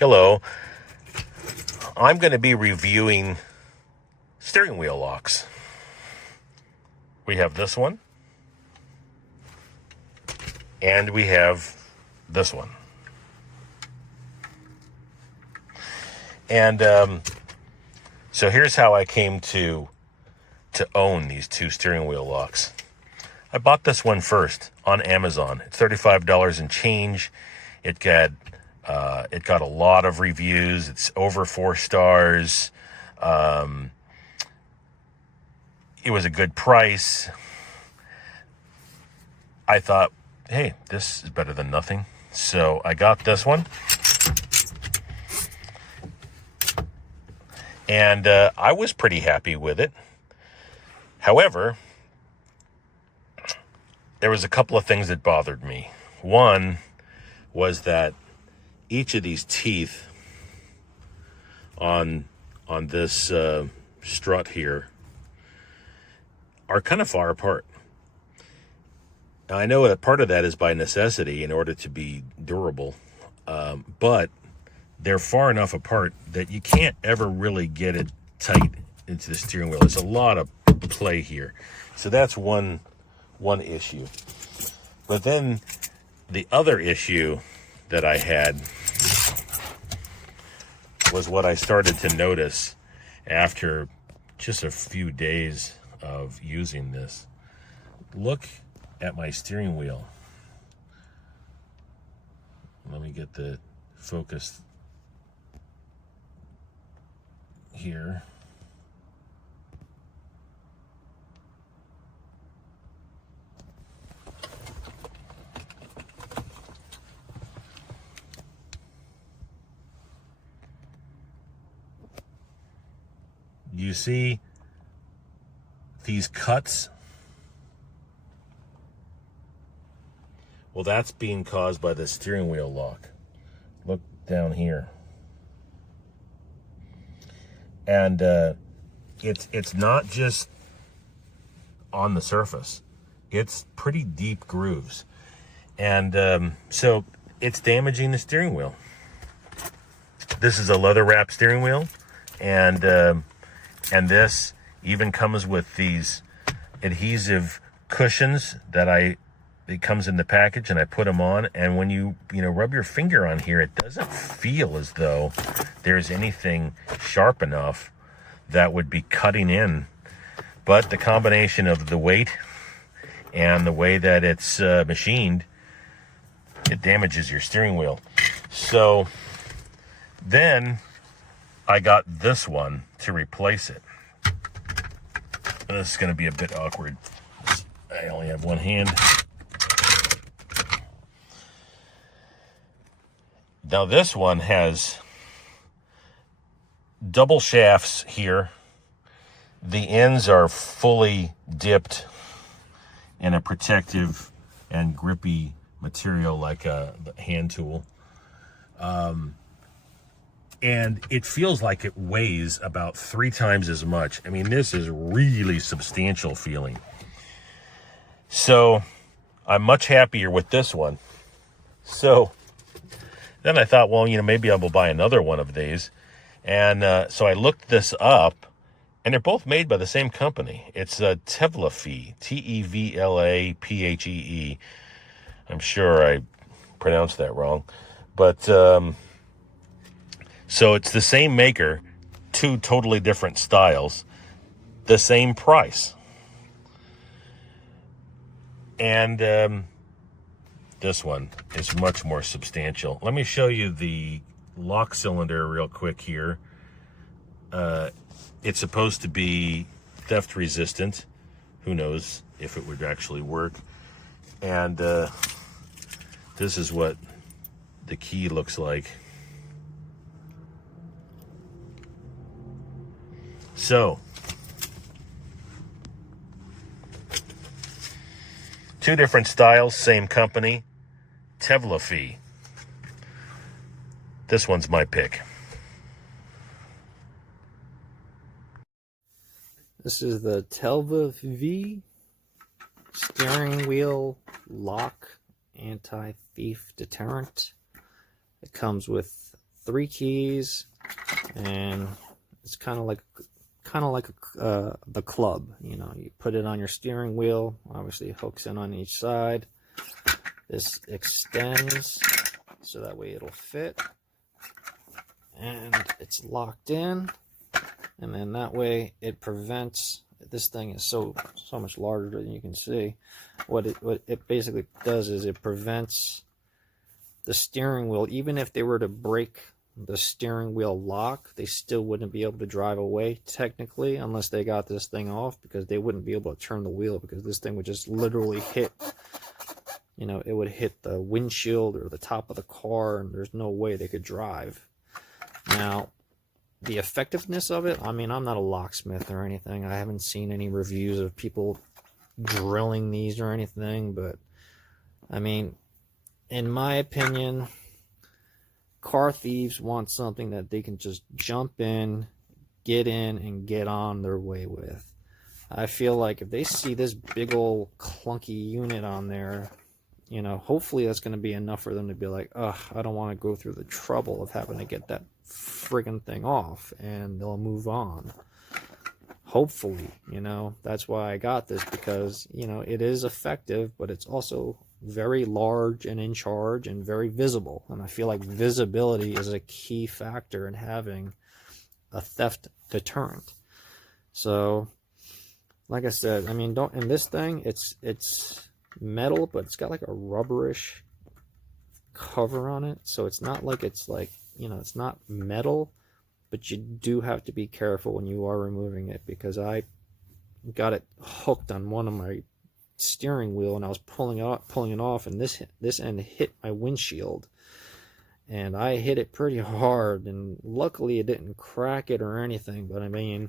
Hello. I'm going to be reviewing steering wheel locks. We have this one, and we have this one. And so here's how I came to own these two steering wheel locks. I bought this one first on Amazon. It's $35 and change. It got a lot of reviews. It's over 4 stars. It was a good price. I thought, hey, this is better than nothing. So I got this one. And I was pretty happy with it. However, there was a couple of things that bothered me. One was that each of these teeth on this strut here are kind of far apart. Now, I know that part of that is by necessity in order to be durable, but they're far enough apart that you can't ever really get it tight into the steering wheel. There's a lot of play here. So that's one issue. But then the other issue that I had was what I started to notice after just a few days of using this. Look at my steering wheel. Let me get the focus here. You see these cuts? Well, that's being caused by the steering wheel lock. Look down here. And it's not just on the surface. It's pretty deep grooves. And so it's damaging the steering wheel. This is a leather wrap steering wheel. And this even comes with these adhesive cushions that it comes in the package, and I put them on. And when you rub your finger on here, it doesn't feel as though there's anything sharp enough that would be cutting in. But the combination of the weight and the way that it's machined, it damages your steering wheel. So then I got this one to replace it. This is going to be a bit awkward. I only have one hand. Now this one has double shafts here. The ends are fully dipped in a protective and grippy material like a hand tool. And it feels like it weighs about 3 times as much. I mean, this is really substantial feeling. So I'm much happier with this one. So then I thought, well, maybe I will buy another one of these. And so I looked this up, and they're both made by the same company. It's Tevlaphee, Tevlaphee. I'm sure I pronounced that wrong. But so it's the same maker, 2 totally different styles, the same price. And this one is much more substantial. Let me show you the lock cylinder real quick here. It's supposed to be theft resistant. Who knows if it would actually work. And this is what the key looks like. So, 2 different styles, same company, Tevlaphee. This one's my pick. This is the Tevlaphee steering wheel lock anti-thief deterrent. It comes with 3 keys, and it's kind of like the club. You know, you put it on your steering wheel. Obviously, it hooks in on each side. This extends so that way it'll fit, and it's locked in. And then that way it prevents. This thing is so much larger than you can see. What it basically does is it prevents the steering wheel. Even if they were to break the steering wheel lock, they still wouldn't be able to drive away technically unless they got this thing off, because they wouldn't be able to turn the wheel, because this thing would just literally hit, you know, it would hit the windshield or the top of the car, and there's no way they could drive. Now, the effectiveness of it, I mean, I'm not a locksmith or anything. I haven't seen any reviews of people drilling these or anything, but I mean, in my opinion, car thieves want something that they can just jump in, get in, and get on their way with. I feel like if they see this big old clunky unit on there, you know, hopefully that's going to be enough for them to be like, ugh, I don't want to go through the trouble of having to get that friggin' thing off, and they'll move on. Hopefully, you know, that's why I got this, because, you know, it is effective, but it's also very large and in charge and very visible. And I feel like visibility is a key factor in having a theft deterrent. So, like I said, I mean, in this thing, it's metal, but it's got like a rubberish cover on it. So it's not like it's like, you know, it's not metal, but you do have to be careful when you are removing it, because I got it hooked on one of my steering wheel and I was pulling it off, and this end hit my windshield, and I hit it pretty hard, and luckily it didn't crack it or anything. But I mean,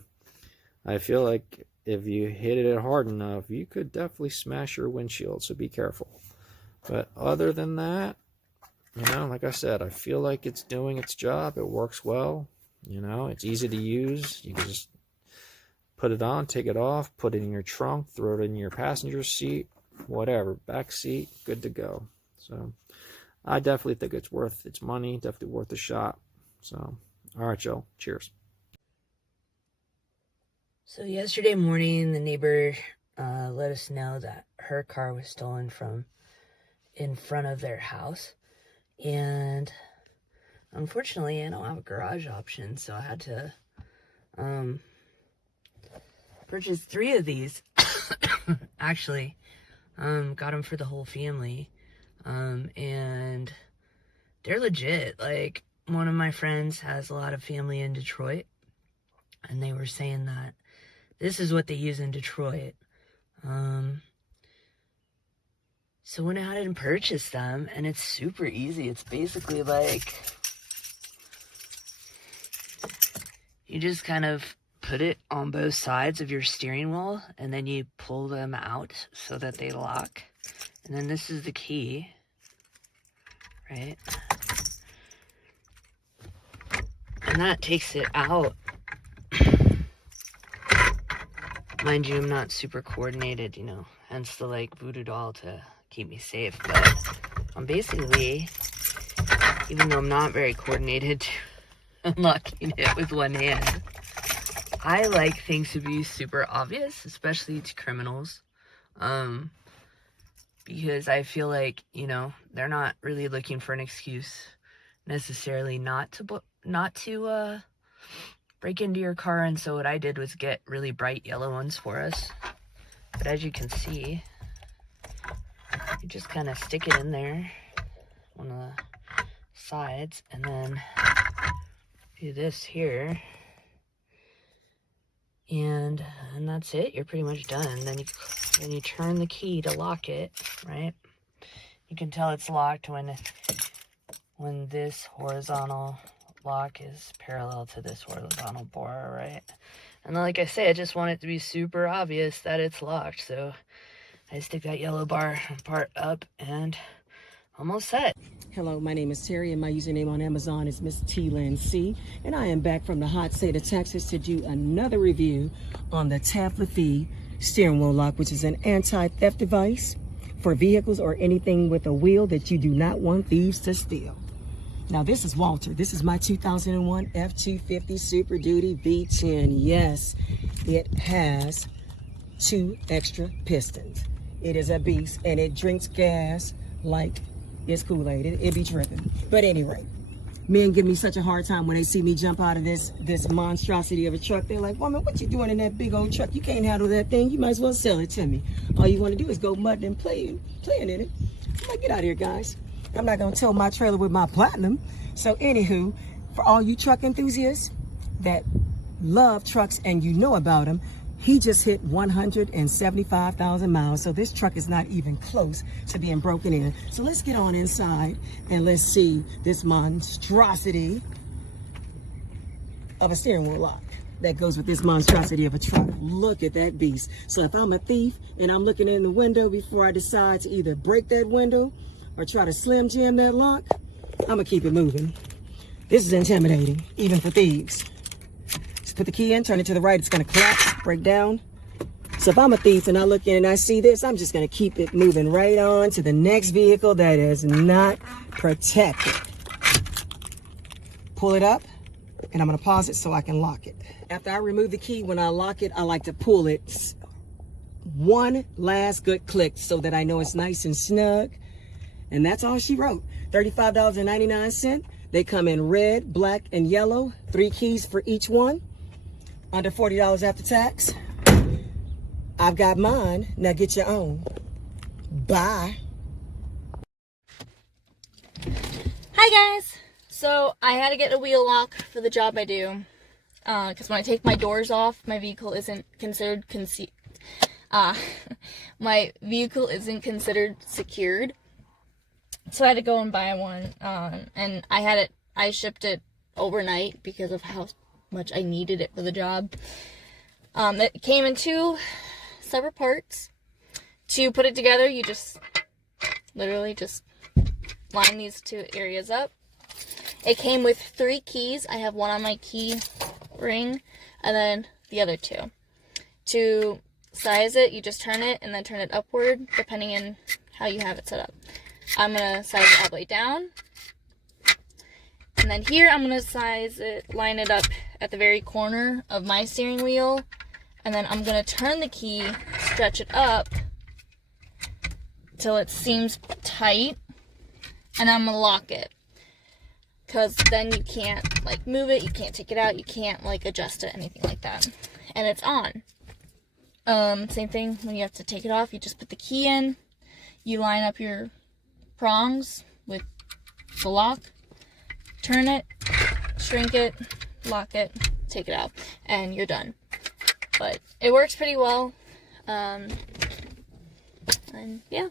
I feel like if you hit it hard enough, you could definitely smash your windshield, so be careful. But other than that, you know, like I said, I feel like it's doing its job. It works well. You know, it's easy to use. You can just put it on, take it off, put it in your trunk, throw it in your passenger seat, whatever, back seat, good to go. So I definitely think it's worth its money, definitely worth a shot. So, all right, Joe, cheers. So yesterday morning, the neighbor let us know that her car was stolen from in front of their house. And unfortunately, I don't have a garage option, so I had to purchase 3 of these. Actually, got them for the whole family. And they're legit. Like, one of my friends has a lot of family in Detroit, and they were saying that this is what they use in Detroit. So went ahead and purchased them, and it's super easy. It's basically like, you just kind of put it on both sides of your steering wheel, and then you pull them out so that they lock. And then this is the key, right? And that takes it out. Mind you, I'm not super coordinated, you know, hence the like voodoo doll to keep me safe. But I'm basically, even though I'm not very coordinated, unlocking it with one hand. I like things to be super obvious, especially to criminals, because I feel like, you know, they're not really looking for an excuse necessarily not to break into your car. And so what I did was get really bright yellow ones for us. But as you can see, you just kind of stick it in there on the sides, and then do this here, and that's it. You're pretty much done. Then you turn the key to lock it, right? You can tell it's locked when this horizontal lock is parallel to this horizontal bar, right? And like I say, I just want it to be super obvious that it's locked, so I stick that yellow bar part up, and almost set. Hello, my name is Terry, and my username on Amazon is Miss T Lynn C. And I am back from the hot state of Texas to do another review on the Tevlaphee steering wheel lock, which is an anti-theft device for vehicles or anything with a wheel that you do not want thieves to steal. Now this is Walter. This is my 2001 F-250 Super Duty V10. Yes, it has 2 extra pistons. It is a beast, and it drinks gas like it's Kool-Aid. It be dripping. But anyway, men give me such a hard time when they see me jump out of this monstrosity of a truck. They're like, woman, what you doing in that big old truck? You can't handle that thing. You might as well sell it to me. All you want to do is go mudding and playing in it. I'm like, get out of here, guys. I'm not going to tow my trailer with my platinum. So anywho, for all you truck enthusiasts that love trucks and you know about them, he just hit 175,000 miles. So this truck is not even close to being broken in. So let's get on inside and let's see this monstrosity of a steering wheel lock that goes with this monstrosity of a truck. Look at that beast. So if I'm a thief and I'm looking in the window before I decide to either break that window or try to slim jam that lock, I'm gonna keep it moving. This is intimidating, even for thieves. Just put the key in, turn it to the right, it's gonna collapse, break down. So if I'm a thief and I look in and I see this, I'm just gonna keep it moving right on to the next vehicle that is not protected. Pull it up, and I'm gonna pause it so I can lock it. After I remove the key, when I lock it, I like to pull it one last good click so that I know it's nice and snug. And that's all she wrote. $35.99. They come in red, black, and yellow. 3 keys for each one. Under $40 after tax. I've got mine. Now get your own. Bye. Hi guys. So I had to get a wheel lock for the job I do. Because when I take my doors off, my vehicle isn't considered secured. So I had to go and buy one, and I shipped it overnight because of how much I needed it for the job. It came in 2 separate parts. To put it together, you just literally just line these 2 areas up. It came with 3 keys. I have one on my key ring, and then the other 2. To size it, you just turn it and then turn it upward, depending on how you have it set up. I'm going to size it all the way down. And then here I'm going to line it up at the very corner of my steering wheel. And then I'm going to turn the key, stretch it up till it seems tight. And I'm going to lock it. Because then you can't like move it, you can't take it out, you can't like adjust it, anything like that. And it's on. Same thing when you have to take it off, you just put the key in, you line up your prongs with the lock, turn it, shrink it, lock it, take it out, and you're done. But it works pretty well. And yeah.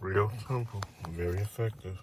Real simple, very effective.